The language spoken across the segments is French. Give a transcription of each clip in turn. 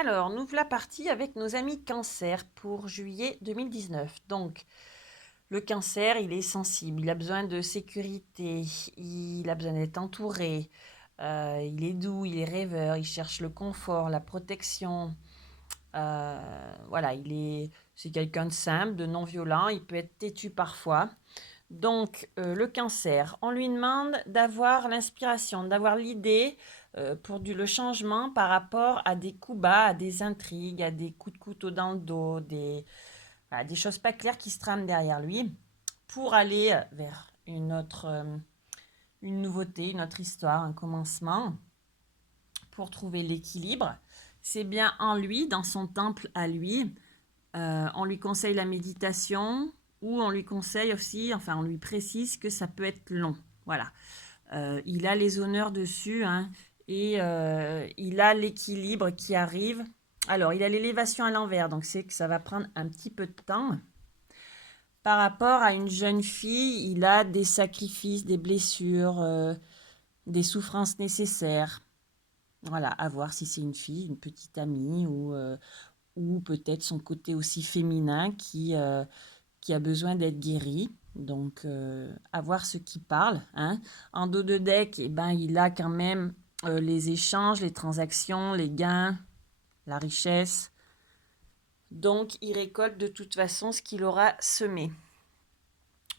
Alors, nous voilà partis avec nos amis Cancer pour juillet 2019. Donc, le Cancer, il est sensible, il a besoin de sécurité, il a besoin d'être entouré, il est doux, il est rêveur, il cherche le confort, la protection. Voilà, c'est quelqu'un de simple, de non violent, il peut être têtu parfois. Donc, le Cancer, on lui demande d'avoir l'inspiration, d'avoir l'idée pour le changement par rapport à des coups bas, à des intrigues, à des coups de couteau dans le dos, voilà, des choses pas claires qui se trament derrière lui, pour aller vers une nouveauté, une autre histoire, un commencement, pour trouver l'équilibre. C'est bien en lui, dans son temple à lui. On lui conseille la méditation, ou on lui conseille aussi, enfin on lui précise que ça peut être long. Voilà. Il a les honneurs dessus, hein, et il a l'équilibre qui arrive. Alors, il a l'élévation à l'envers, donc c'est que ça va prendre un petit peu de temps. Par rapport à une jeune fille, il a des sacrifices, des blessures, des souffrances nécessaires. Voilà, à voir si c'est une fille, une petite amie, ou peut-être son côté aussi féminin qui a besoin d'être guéri. Donc, à voir ce qui parle. Hein. En dos de deck, eh ben, il a quand même les échanges, les transactions, les gains, la richesse. Donc, il récolte de toute façon ce qu'il aura semé.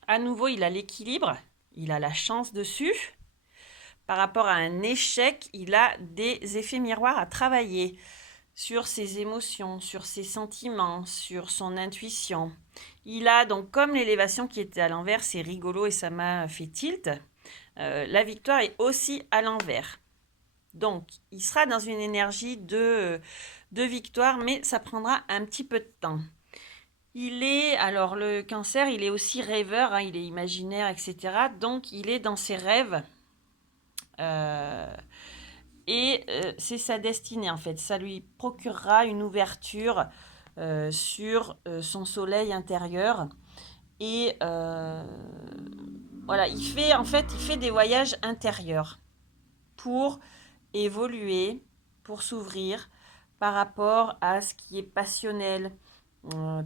À nouveau, il a l'équilibre, il a la chance dessus. Par rapport à un échec, il a des effets miroirs à travailler sur ses émotions, sur ses sentiments, sur son intuition. Il a donc, comme l'élévation qui était à l'envers, c'est rigolo et ça m'a fait tilt, la victoire est aussi à l'envers. Donc, il sera dans une énergie de victoire, mais ça prendra un petit peu de temps. Alors le Cancer, il est aussi rêveur, hein, il est imaginaire, etc. Donc, il est dans ses rêves. Euh, c'est sa destinée en fait. Ça lui procurera une ouverture sur son soleil intérieur. Et voilà, il fait des voyages intérieurs pour évoluer, pour s'ouvrir par rapport à ce qui est passionnel,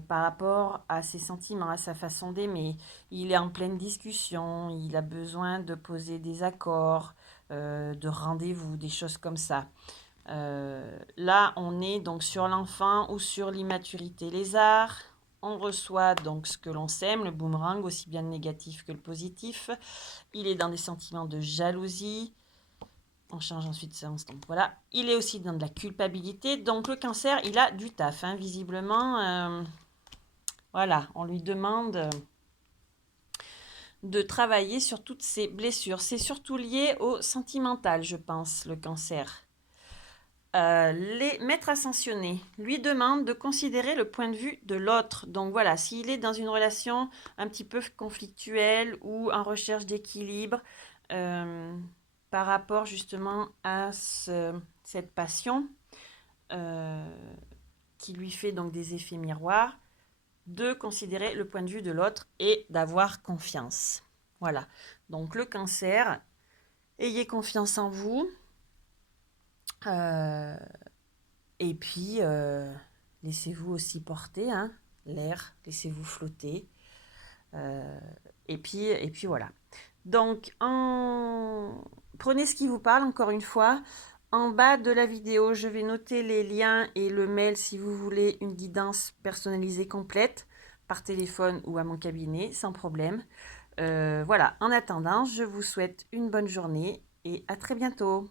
par rapport à ses sentiments, à sa façon d'aimer. Il est en pleine discussion, il a besoin de poser des accords, de rendez-vous, des choses comme ça. Là, on est donc sur l'enfant ou sur l'immaturité. Les arts, on reçoit donc ce que l'on sème, le boomerang, aussi bien le négatif que le positif. Il est dans des sentiments de jalousie. On change ensuite de séance. Donc voilà. Il est aussi dans de la culpabilité. Donc le Cancer, il a du taf, hein, visiblement. Voilà, on lui demande de travailler sur toutes ces blessures. C'est surtout lié au sentimental, je pense, le Cancer. Les maîtres ascensionnés lui demandent de considérer le point de vue de l'autre. Donc voilà, s'il est dans une relation un petit peu conflictuelle ou en recherche d'équilibre par rapport justement à cette passion qui lui fait donc des effets miroirs, de considérer le point de vue de l'autre et d'avoir confiance. Voilà, donc le Cancer, ayez confiance en vous. Et puis, laissez-vous aussi porter, hein, l'air, laissez-vous flotter. Euh, et puis voilà. Donc, prenez ce qui vous parle, encore une fois. En bas de la vidéo, je vais noter les liens et le mail si vous voulez une guidance personnalisée complète par téléphone ou à mon cabinet, sans problème. Voilà, en attendant, je vous souhaite une bonne journée et à très bientôt.